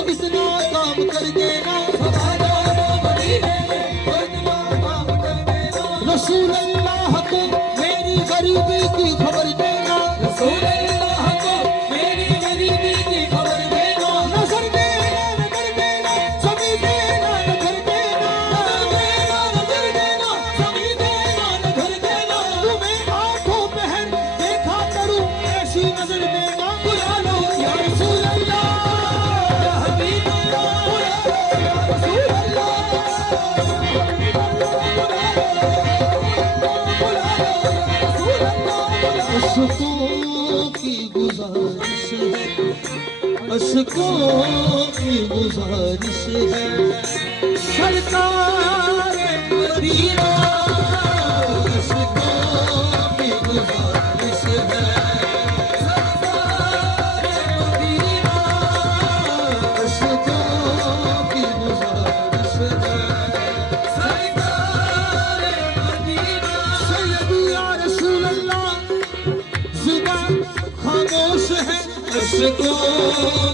तो इतना काम कर देना, रसूल अल्लाह को मेरी गरीबी की खबर देना, रसूल अल्लाह को मेरी गरीबी की खबर देना, नजर देना नजर देना सभी देना नजर देना, नजर देना सभी देना नजर देना, तुम्हें आंखों पहर देखा करूं ऐसी नजर देना, बुला लो या रसूल अल्लाह या हबीब अल्लाह, बुला लो या रसूल अल्लाह, अशकों की गुजारिश है, अशकों की गुजारिश है, सरकार मदीना, अशकों की गुजारिश है, सरकार मदीना, अशकों की गुजारिश है, सरकार मदीना, सैयद या रसूल अल्लाह जुबान खामोश है, अशकों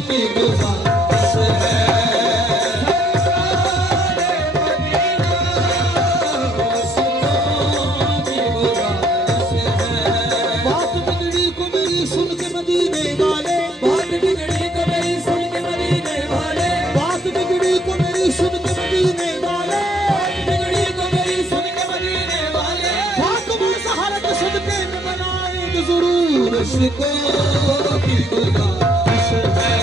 की गुजारिश है, बात बिगड़ी को मेरी सुन के मदीने वाले, बात बिगड़ी को मेरी सुन के मदीने वाले, बात बिगड़ी को मेरी सुन के मदीने वाले, बात बिगड़ी को मेरी सुन के मदीने वाले, फातिमा ज़हरा के सदके में बनाएंगे जरूर, अशकों की गुजारिश है,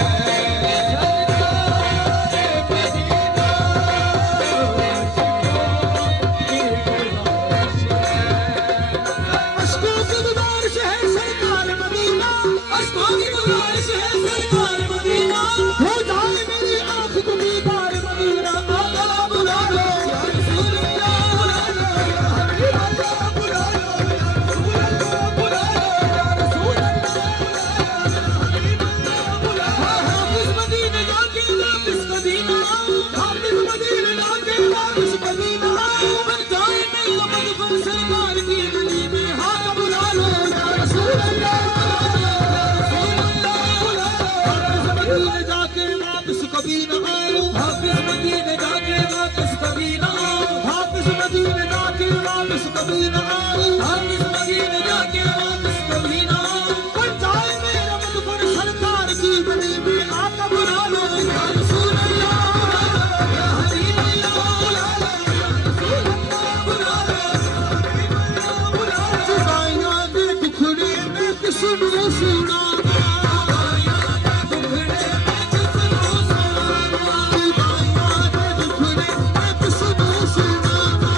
अशकों की गुजारिश है, सरकार मदीना, अशकों की गुजारिश है, सरकार मदीना, हो जाए मेरी आँख को दीदार मदीना, आका बुला लो या रसूल अल्लाह, बुला लो या हबीब अल्लाह, बुला लो या रसूल अल्लाह, बुला लो या रसूल अल्लाह, बुला लो या हबीब अल्लाह, बुला लो, हाफिज मदीने जाके वापिस मदीना, हाफिज मदीने जाके वापिस मदीना, बन जाए मेरा मदफन सरकार की गली में, हाँ बुला लो या रसूल अल्लाह, हाफिज मदीने जाके वापिस कभी न आऊं, हाफिज मदीने जाके वापिस कभी न आऊं, हाफिज मदीने जाके वापिस कभी न आऊं, हाफिज मदीने जाके वापिस कभी न आऊं, बन जाए मेरा मदफन सरकार की गली में, आका बुला लो या रसूल अल्लाह, या हबीब अल्लाह, बुला लो या रसूल अल्लाह, बुला लो या हबीब अल्लाह, बुला लो, जुदाइयां दे टुकड़े में किसने सुनाना, जुदाइयां दे टुकड़े में किसने सुनाना, जुदाइयां दे टुकड़े में किसने सुनाना,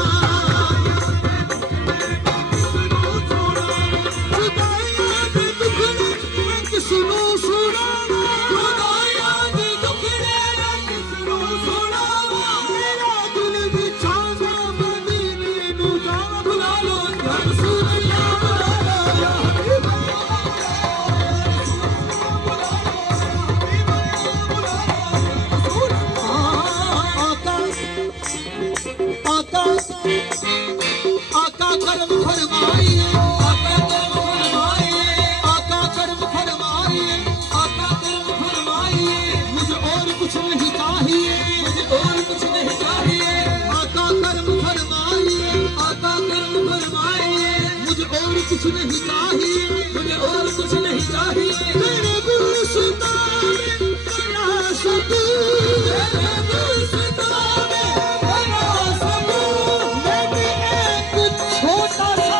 जुदाइयां दे टुकड़े में किसने सुनाना, जुदाइयां दे टुकड़े में किसने सुनाना, मेरा दिल बिछाना मदीने नू जाना, बुला लो या रसूल अल्लाह, बुला लो या हबीब अल्लाह, आका आका आका करम फरमाइए, आका करम फरमाइए, आका करम फरमाइए, आका करम फरमाइए, मुझे और कुछ नहीं चाहिए, मुझे और कुछ नहीं चाहिए, आका करम फरमाइए, आका करम फरमाइए, मुझे और कुछ नहीं चाहिए, मुझे और कुछ नहीं चाहिए, तेरे गुलसितां में बना सकूं, तेरे गुलसितां में बना सकूं, मैं भी एक छोटा सा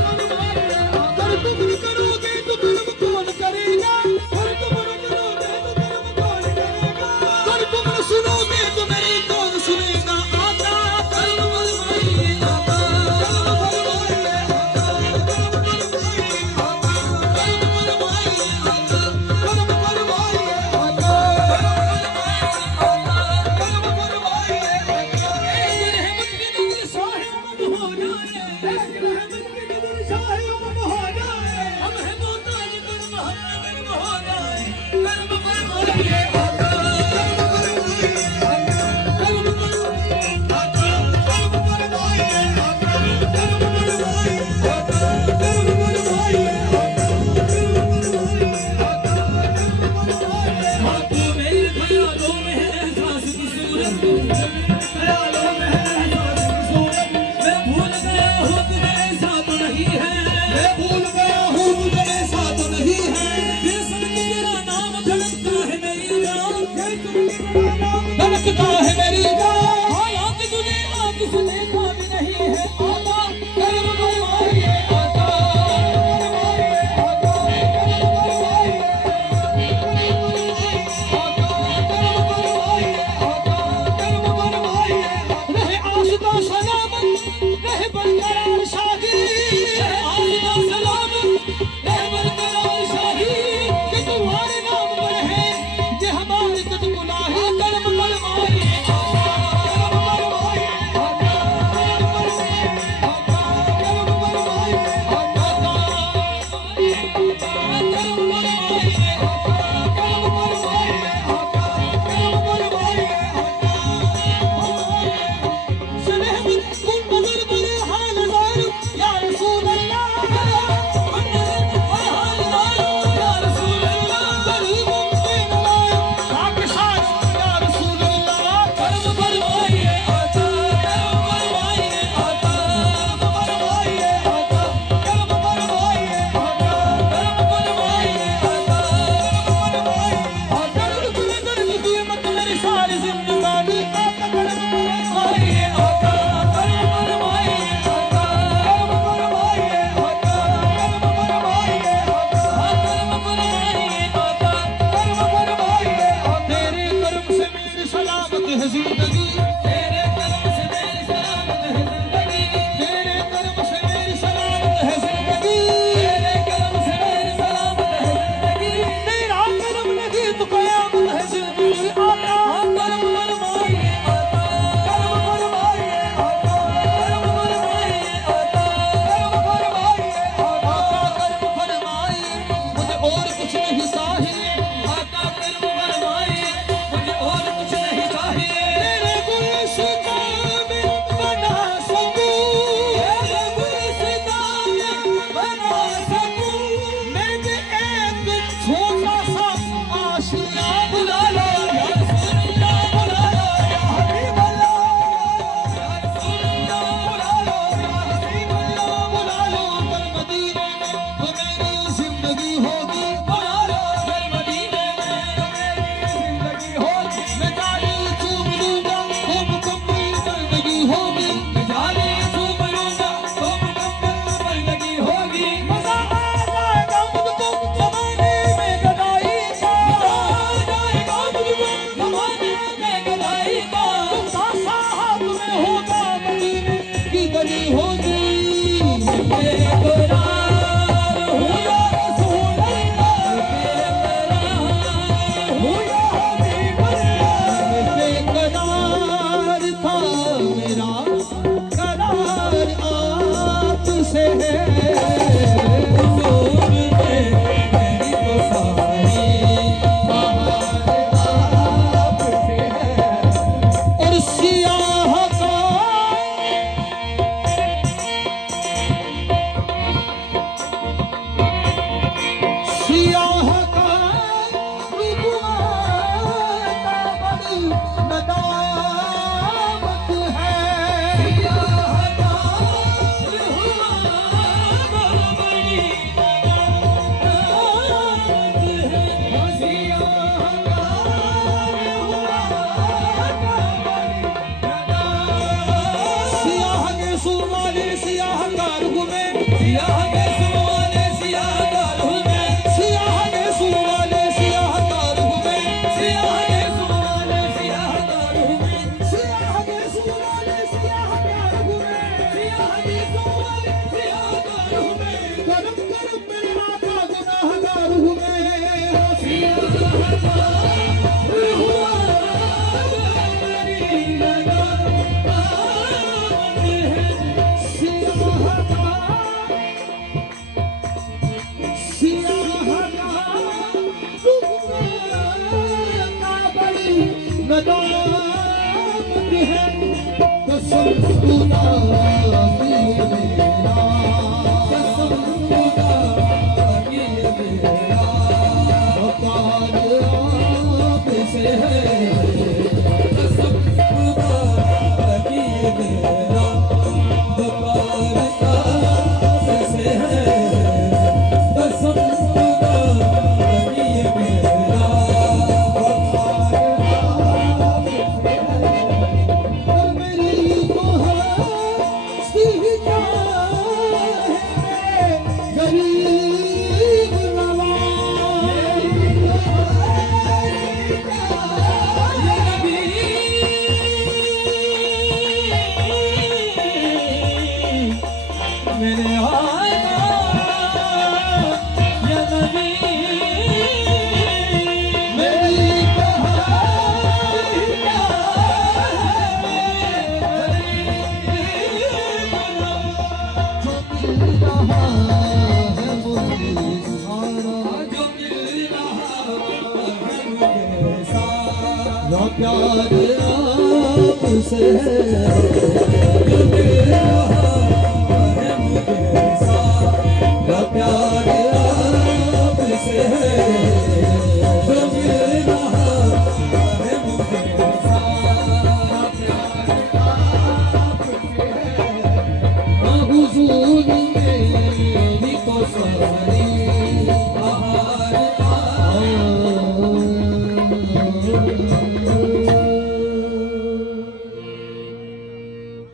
अगर तुम नहीं करोगे तो कर्म कौन करेगा अगर तुम नहीं करोगे तो कर्म कौन करेगा अगर तुम न सुनोगे तो मेरी कौन सुनेगा आता कर्म फरमाइए आता कर्म फरमाइए आता कर्म फरमाइए आता कर्म फरमाइए आता कर्म फरमाइए आता कर्म फरमाइए रहमत की नजर साहिब मत हो जाए रहमत की नजर साहिब मत हो जाए हम है मोहताज कर्म हमने कर्म हो जाए कर्म फरमाइए आता कर्म फरमाइए आता कर्म फरमाइए आता कर्म फरमाइए आता कर्म फरमाइए आता कर्म फरमाइए आता हाँ तू मेरे ख्यालों में है एहसास की सूरत ख्यालों में है एहसास की सूरत मैं भूल गया हूँ तुझे ऐसा तो नहीं है मैं भूल गया हूँ तुझे ऐसा तो नहीं है ये सुन के तेरा नाम धड़कता है मेरी जान ये सुन के तेरा नाम धड़कता है मेरी जान हालांकि तुझे आँख से देखा भी नहीं है आता कर्म फरमाइए आता फरमाइए आता कर्म फरमाइए रहे आशिका सलामत रहे बरकरार शाही रहे आशिका सलामत रहे बरकरार शाही कि तुम्हारे नाम पर है ये हमारी तुझ गुनाही कर्म फरमाइए आता कर्म फरमाइए आता कर्म फरमाइए आता कर्म फरमाइए आता कर्म फरमाइए आता कर्म फरमाइए आता कर्म फरमाइए सनहमत कुल मगर बड़े हाल ज़ार या रसूल अल्लाह या रसूल अल्लाह गरीबों पे नवाज़ पाकिस्तान या रसूल अल्लाह कर्म फरमाइए आता कर्म फरमाइए आता कर्म फरमाइए आता कर्म फरमाइए आता कर्म फरमाइए आता कर्म फरमाइए आता दर्द की मत मेरी सारी जिंदगानी आता कर्म फरमाइए आता कर्म फरमाइए आता कर्म फरमाइए आता कर्म फरमाइए आता कर्म फरमाइए आता कर्म फरमाइए तेरे कर्म से मेरी सलामत है जिंदगी तेरे कर्म से मेरी सलामत है जिंदगी तेरे कर्म से मेरी सलामत है जिंदगी तेरे कर्म से मेरी सलामत है जिंदगी तेरा कर्म लगी तो कयामत है जिंदगी आता कर्म फरमाइए आता कर्म फरमाइए आता कर्म फरमाइए आता कर्म फरमाइए आता कर्म फरमाइए मुझे और कुछ नहीं चाहिए आता कर्म फरमाइए मुझे और कुछ नहीं चाहिए तेरे गुण नदामत है कसम खुदा की मेरा कसम खुदा की मेरा वकार आपसे है कसम खुदा की मेरा वकार आपसे है कसम खुदा की मेरा मेरे आया या नबी मेरी कहानी क्या जो मिल रहा है मुझे सारा जो मिल रहा है मुझे सारा प्यार आपसे है जो मिल रहा